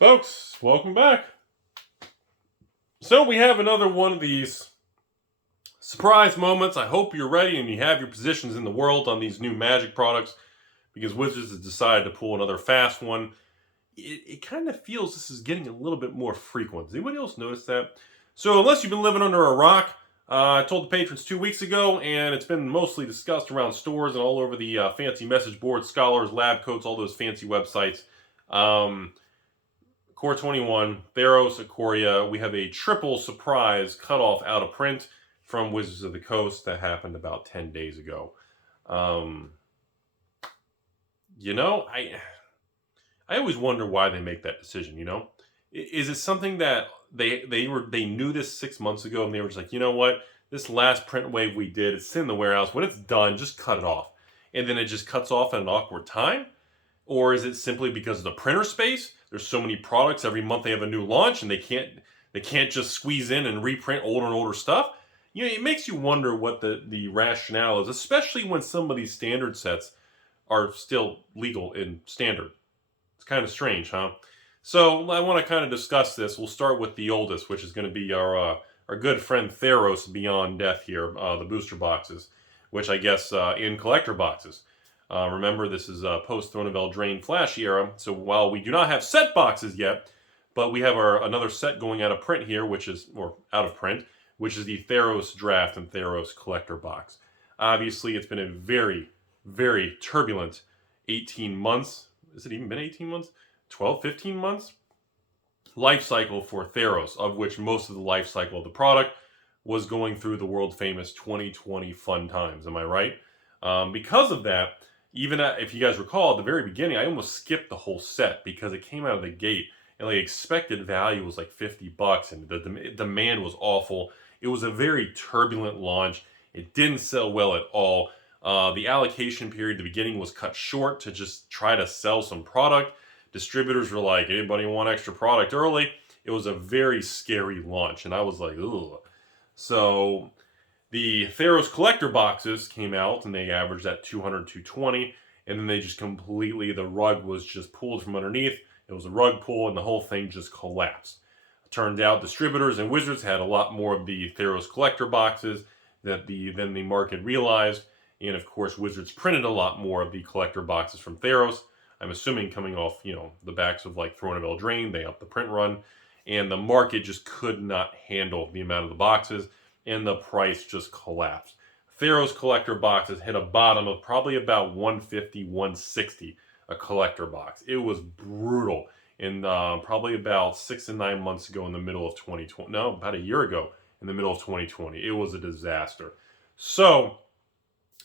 Folks, welcome back. So we have another one of these surprise moments. I hope you're ready and you have your positions in the world on these new Magic products, because Wizards has decided to pull another fast one. It kind of feels this is getting a little bit more frequent. Does anybody else notice that? So unless you've been living under a rock, I told the patrons 2 weeks ago, and it's been mostly discussed around stores and all over the fancy message boards, Scholars, Lab Coats, all those fancy websites. Core 21, Theros, Ikoria, we have a triple surprise cutoff out of print from Wizards of the Coast that happened about 10 days ago. I always wonder why they make that decision, Is it something that they knew this 6 months ago and they were just like, you know what? This last print wave we did, it's in the warehouse. When it's done, just cut it off. And then it just cuts off at an awkward time? Or is it simply because of the printer space? There's so many products every month they have a new launch and they can't just squeeze in and reprint older and older stuff. It makes you wonder what the rationale is, especially when some of these standard sets are still legal in standard. It's kind of strange, huh? So I want to kind of discuss this. We'll start with the oldest, which is going to be our good friend Theros Beyond Death here, the booster boxes, which I guess in collector boxes. Remember, this is post-Throne of Eldraine flashy era, so while we do not have set boxes yet, but we have another set going out of print here, which is the Theros Draft and Theros Collector box. Obviously, it's been a very, very turbulent 18 months. Has it even been 18 months? 12, 15 months? Life cycle for Theros, of which most of the life cycle of the product was going through the world-famous 2020 fun times. Am I right? Because of that, even if you guys recall, at the very beginning, I almost skipped the whole set because it came out of the gate and the expected value was like $50 and the demand was awful. It was a very turbulent launch. It didn't sell well at all. The allocation period at the beginning was cut short to just try to sell some product. Distributors were like, anybody want extra product early? It was a very scary launch, and I was like, ugh. So the Theros collector boxes came out, and they averaged at 200, 220, and then they just completely, the rug was just pulled from underneath. It was a rug pull, and the whole thing just collapsed. It turned out distributors and Wizards had a lot more of the Theros collector boxes than the market realized, and of course Wizards printed a lot more of the collector boxes from Theros. I'm assuming coming off, the backs of like Throne of Eldraine, they upped the print run, and the market just could not handle the amount of the boxes, and the price just collapsed. Theros collector boxes hit a bottom of probably about $150, $160 a collector box. It was brutal. And probably about 6 to 9 months ago in the middle of 2020, no, about a year ago in the middle of 2020, it was a disaster. So,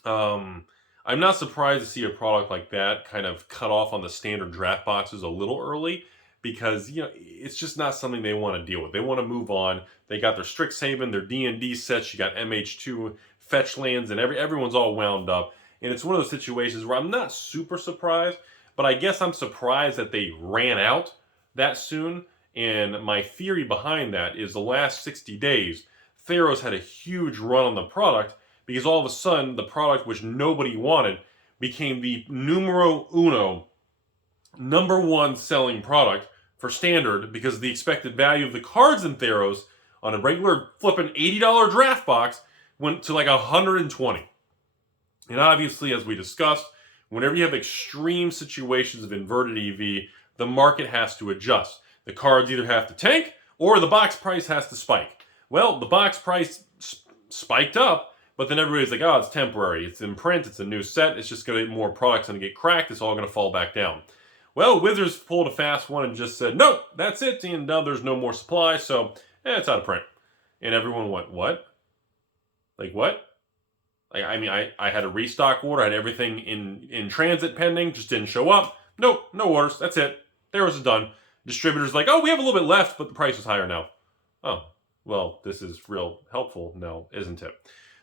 I'm not surprised to see a product like that kind of cut off on the standard draft boxes a little early, because it's just not something they want to deal with. They want to move on. They got their Strixhaven, their D&D sets. You got MH2 fetch lands, and everyone's all wound up. And it's one of those situations where I'm not super surprised, but I guess I'm surprised that they ran out that soon. And my theory behind that is the last 60 days, Theros had a huge run on the product, because all of a sudden the product which nobody wanted became the numero uno, number one selling product for standard, because the expected value of the cards in Theros on a regular flipping $80 draft box went to like $120. And obviously, as we discussed, whenever you have extreme situations of inverted EV, the market has to adjust. The cards either have to tank or the box price has to spike. Well, the box price spiked up, but then everybody's like, oh, it's temporary. It's in print. It's a new set. It's just going to more products going to get cracked. It's all going to fall back down. Well, Wizards pulled a fast one and just said, nope, that's it. And there's no more supply, so it's out of print. And everyone went, what? Like, what? I had a restock order. I had everything in transit pending. Just didn't show up. Nope, no orders. That's it. Theros is done. Distributors like, oh, we have a little bit left, but the price is higher now. Oh, well, this is real helpful now, isn't it?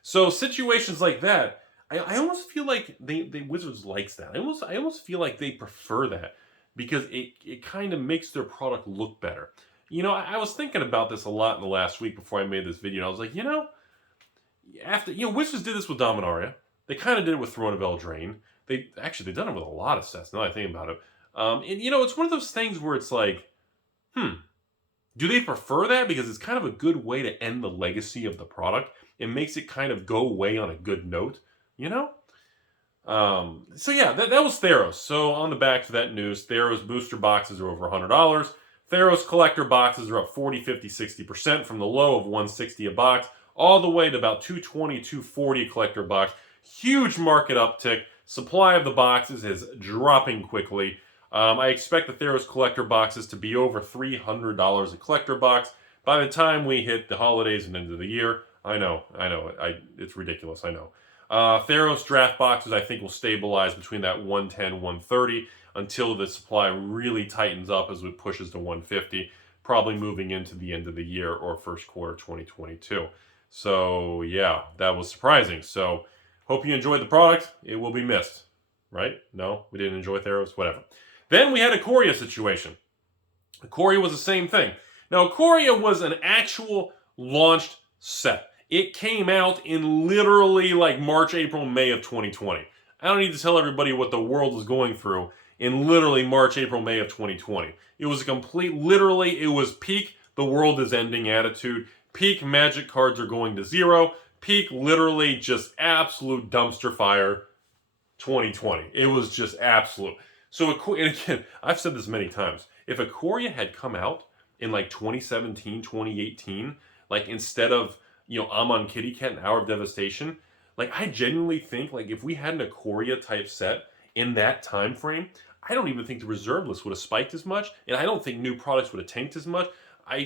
So situations like that, I almost feel like the Wizards likes that. I almost feel like they prefer that, because it kind of makes their product look better. I was thinking about this a lot in the last week before I made this video, and I was like, after Wizards did this with Dominaria. They kind of did it with Throne of Eldraine. They've done it with a lot of sets, now that I think about it. And it's one of those things where it's like, Do they prefer that? Because it's kind of a good way to end the legacy of the product. It makes it kind of go away on a good note, you know? So yeah, that was Theros. So on the back to that news, Theros booster boxes are over $100. Theros collector boxes are up 40, 50, 60% from the low of $160 a box all the way to about $220, $240 a collector box. Huge market uptick. Supply of the boxes is dropping quickly. I expect the Theros collector boxes to be over $300 a collector box by the time we hit the holidays and end of the year. I know, it's ridiculous, I know. Theros draft boxes, I think, will stabilize between that 110, 130 until the supply really tightens up as it pushes to 150, probably moving into the end of the year or first quarter 2022. So, yeah, that was surprising. So, hope you enjoyed the product. It will be missed, right? No, we didn't enjoy Theros, whatever. Then we had a Ikoria situation. Ikoria was the same thing. Now, Ikoria was an actual launched set. It came out in literally like March, April, May of 2020. I don't need to tell everybody what the world was going through in literally March, April, May of 2020. It was a complete, literally, it was peak the world is ending attitude. Peak magic cards are going to zero. Peak literally just absolute dumpster fire 2020. It was just absolute. So, and again, I've said this many times. If Ikoria had come out in like 2017, 2018, like instead of, I'm on Kitty Cat and Hour of Devastation, like I genuinely think like if we had an Ikoria type set in that time frame, I don't even think the reserve list would have spiked as much, and I don't think new products would have tanked as much.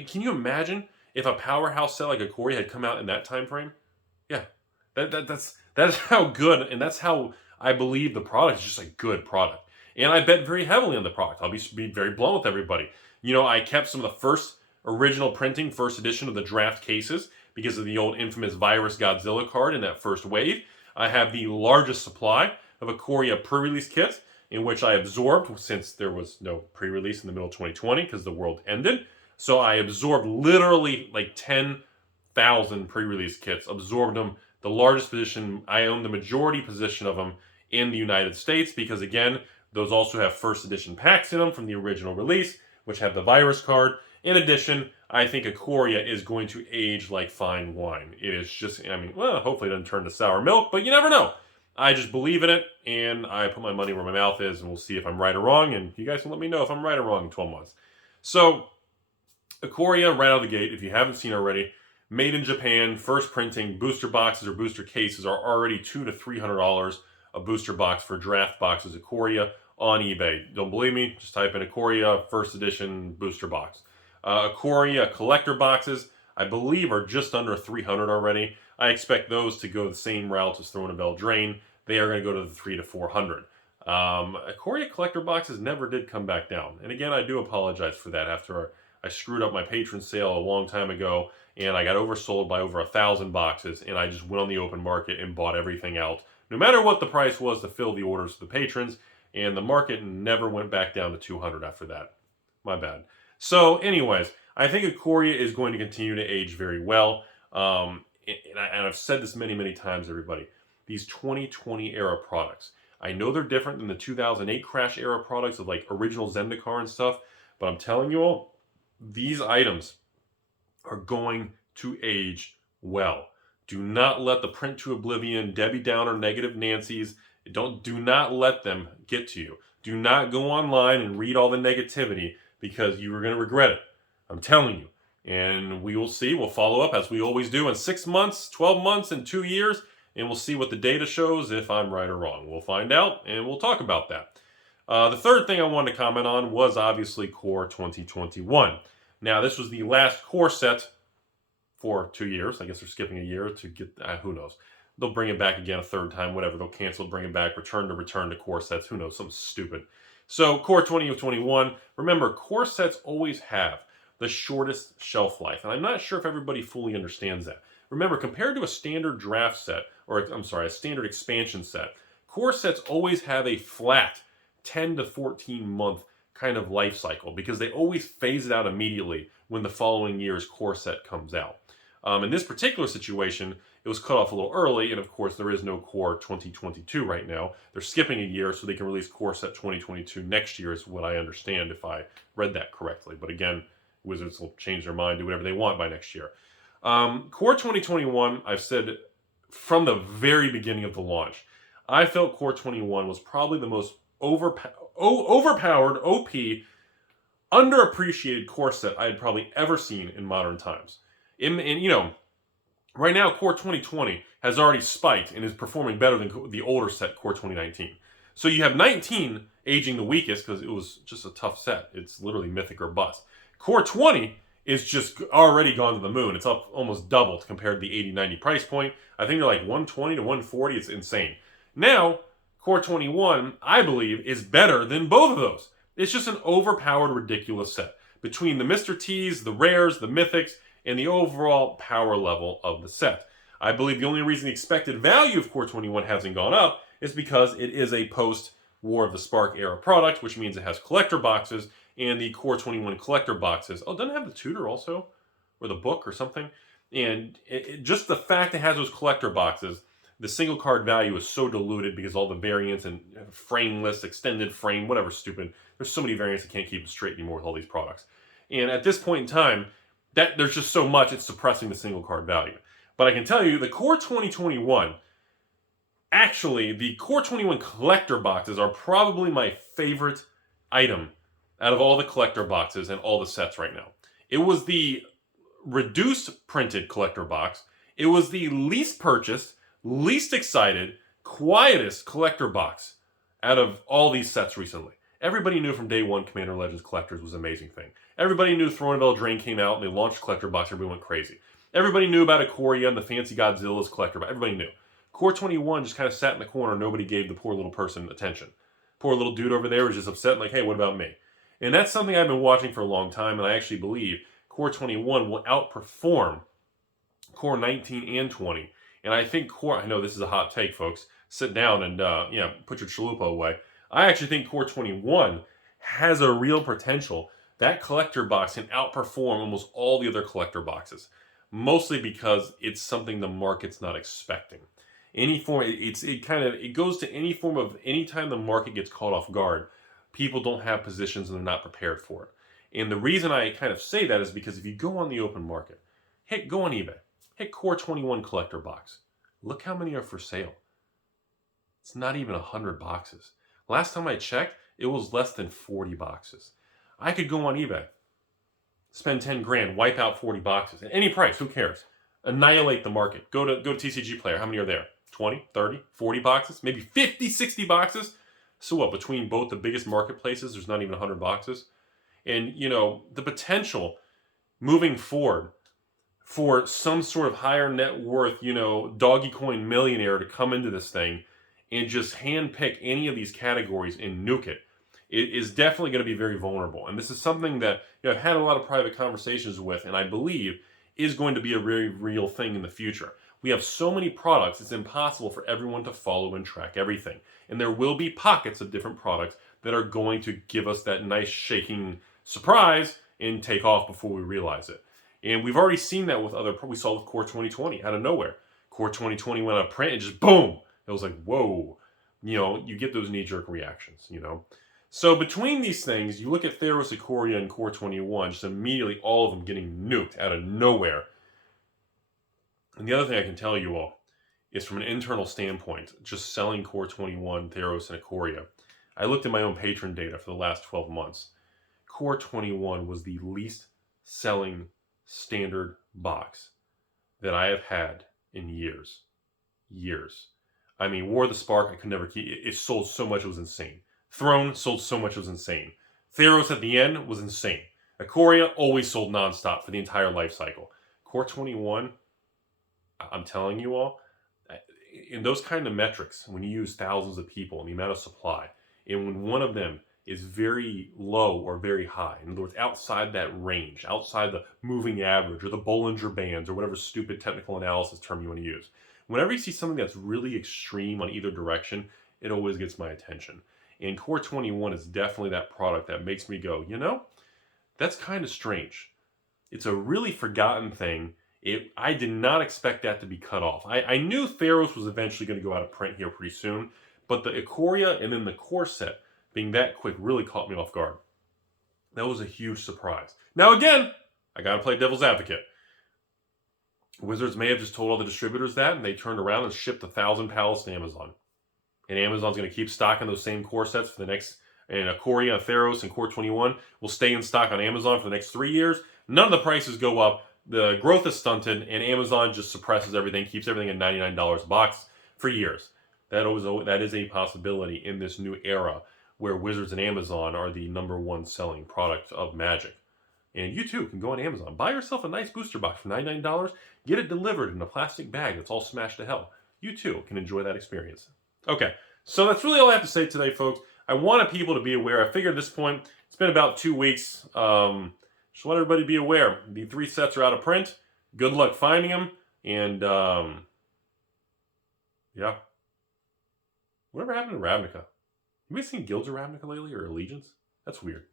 Can you imagine if a powerhouse set like Ikoria had come out in that time frame? Yeah, that's how good, and that's how I believe the product is just a good product. And I bet very heavily on the product. I'll be very blunt with everybody. I kept some of the first original printing, first edition of the draft cases because of the old infamous Virus Godzilla card in that first wave. I have the largest supply of Ikoria pre-release kits, in which I absorbed, since there was no pre-release in the middle of 2020 because the world ended. So I absorbed literally like 10,000 pre-release kits, absorbed them. The largest position, I own the majority position of them in the United States because, again, those also have first edition packs in them from the original release, which have the virus card. In addition, I think Ikoria is going to age like fine wine. It is just, hopefully it doesn't turn to sour milk, but you never know. I just believe in it, and I put my money where my mouth is, and we'll see if I'm right or wrong, and you guys can let me know if I'm right or wrong in 12 months. So, Ikoria, right out of the gate, if you haven't seen already, made in Japan, first printing, booster boxes or booster cases are already $200 to $300 a booster box for draft boxes Ikoria on eBay. Don't believe me? Just type in Ikoria first edition booster box. Ikoria collector boxes, I believe, are just under $300 already. I expect those to go the same route as Throne of Eldraine. They are going to go to the $300 to $400. Ikoria collector boxes never did come back down. And again, I do apologize for that after I screwed up my patron sale a long time ago and I got oversold by over 1,000 boxes and I just went on the open market and bought everything out, no matter what the price was, to fill the orders for the patrons, and the market never went back down to 200 after that. My bad. So anyways, I think Ikoria is going to continue to age very well. And I've said this many, many times, everybody. These 2020 era products, I know they're different than the 2008 crash era products of like original Zendikar and stuff, but I'm telling you all, these items are going to age well. Do not let the print to oblivion, Debbie Downer, negative Nancy's, do not let them get to you. Do not go online and read all the negativity because you are going to regret it. I'm telling you. And we will see. We'll follow up as we always do in 6 months, 12 months, and 2 years. And we'll see what the data shows if I'm right or wrong. We'll find out and we'll talk about that. The third thing I wanted to comment on was obviously Core 2021. Now, this was the last Core set for 2 years. I guess they're skipping a year to get, who knows. They'll bring it back again a third time, whatever. They'll cancel, bring it back, return to Core sets. Who knows, something stupid. So, Core 2021, remember, Core sets always have the shortest shelf life. And I'm not sure if everybody fully understands that. Remember, compared to a standard draft set, or I'm sorry, a standard expansion set, Core sets always have a flat 10 to 14 month kind of life cycle because they always phase it out immediately when the following year's Core set comes out. In this particular situation, it was cut off a little early, and of course there is no Core 2022 right now. They're skipping a year so they can release Core set 2022 next year is what I understand if I read that correctly. But again, Wizards will change their mind, do whatever they want by next year. Core 2021, I've said from the very beginning of the launch, I felt Core 21 was probably the most overpowered, OP, underappreciated core set I had probably ever seen in modern times. And you know, right now, Core 2020 has already spiked and is performing better than the older set, Core 2019. So you have 19 aging the weakest because it was just a tough set. It's literally mythic or bust. Core 20 is just already gone to the moon. It's up almost doubled compared to the 80-90 price point. I think they're like 120 to 140. It's insane. Now, Core 21, I believe, is better than both of those. It's just an overpowered, ridiculous set. Between the Mr. T's, the rares, the mythics, and the overall power level of the set. I believe the only reason the expected value of Core 21 hasn't gone up is because it is a post-War of the Spark era product, which means it has collector boxes, and the Core 21 collector boxes. Oh, doesn't it have the tutor also? Or the book or something? And just the fact it has those collector boxes, the single card value is so diluted because all the variants and frameless, extended frame, whatever stupid. There's so many variants I can't keep it straight anymore with all these products. And at this point in time, that there's just so much, it's suppressing the single card value. But I can tell you, the Core 2021, actually, the Core 21 collector boxes are probably my favorite item out of all the collector boxes and all the sets right now. It was the reduced printed collector box. It was the least purchased, least excited, quietest collector box out of all these sets recently. Everybody knew from day one Commander Legends Collectors was an amazing thing. Everybody knew Throne of Eldraine came out and they launched collector box, everybody went crazy. Everybody knew about Ikoria and the Fancy Godzilla's collector box, everybody knew. Core 21 just kind of sat in the corner, nobody gave the poor little person attention. Poor little dude over there was just upset and like, hey, what about me? And that's something I've been watching for a long time, and I actually believe Core 21 will outperform Core 19 and 20. And I think I know this is a hot take, folks. Sit down and put your chalupa away. I actually think Core 21 has a real potential. That collector box can outperform almost all the other collector boxes, mostly because it's something the market's not expecting. Any form, it goes to any form of anytime the market gets caught off guard, people don't have positions and they're not prepared for it. And the reason I kind of say that is because if you go on the open market, go on eBay, hit Core 21 collector box. Look how many are for sale. It's not even 100 boxes. Last time I checked, it was less than 40 boxes. I could go on eBay, spend 10 grand, wipe out 40 boxes at any price, who cares? Annihilate the market. Go to TCG Player. How many are there? 20, 30, 40 boxes? Maybe 50, 60 boxes? So what, between both the biggest marketplaces, there's not even 100 boxes? And, the potential moving forward for some sort of higher net worth, doggy coin millionaire to come into this thing and just handpick any of these categories and nuke it is definitely going to be very vulnerable. And this is something that I've had a lot of private conversations with, and I believe is going to be a very real thing in the future. We have so many products, it's impossible for everyone to follow and track everything. And there will be pockets of different products that are going to give us that nice shaking surprise and take off before we realize it. And we've already seen that with we saw with Core 2020 out of nowhere. Core 2020 went out of print and just boom! It was like, whoa. You get those knee-jerk reactions, So between these things, you look at Theros, Ikoria, and Core 21, just immediately all of them getting nuked out of nowhere. And the other thing I can tell you all is from an internal standpoint, just selling Core 21, Theros, and Ikoria. I looked at my own patron data for the last 12 months. Core 21 was the least selling standard box that I have had in years. I mean, War of the Spark, I could never keep. It sold so much, it was insane. Throne sold so much, it was insane. Theros at the end was insane. Ikoria always sold nonstop for the entire life cycle. Core 21, I'm telling you all, in those kind of metrics, when you use thousands of people and the amount of supply, and when one of them is very low or very high, in other words, outside that range, outside the moving average or the Bollinger Bands or whatever stupid technical analysis term you want to use, whenever you see something that's really extreme on either direction, it always gets my attention. And Core 21 is definitely that product that makes me go, that's kind of strange. It's a really forgotten thing. I did not expect that to be cut off. I knew Theros was eventually going to go out of print here pretty soon, but the Ikoria and then the core set being that quick really caught me off guard. That was a huge surprise. Now again, I got to play devil's advocate. Wizards may have just told all the distributors that, and they turned around and shipped 1,000 pallets to Amazon. And Amazon's going to keep stocking those same core sets for the next, and Coria, Theros, and Core 21 will stay in stock on Amazon for the next 3 years. None of the prices go up. The growth is stunted, and Amazon just suppresses everything, keeps everything at $99 a box for years. That is a possibility in this new era where Wizards and Amazon are the #1 selling product of Magic. And you too can go on Amazon, buy yourself a nice booster box for $99, get it delivered in a plastic bag that's all smashed to hell. You too can enjoy that experience. Okay, so that's really all I have to say today, folks. I wanted people to be aware. I figured at this point, it's been about 2 weeks. Just let everybody be aware. The 3 sets are out of print. Good luck finding them. And, yeah. Whatever happened to Ravnica? Have you seen Guilds of Ravnica lately, or Allegiance? That's weird.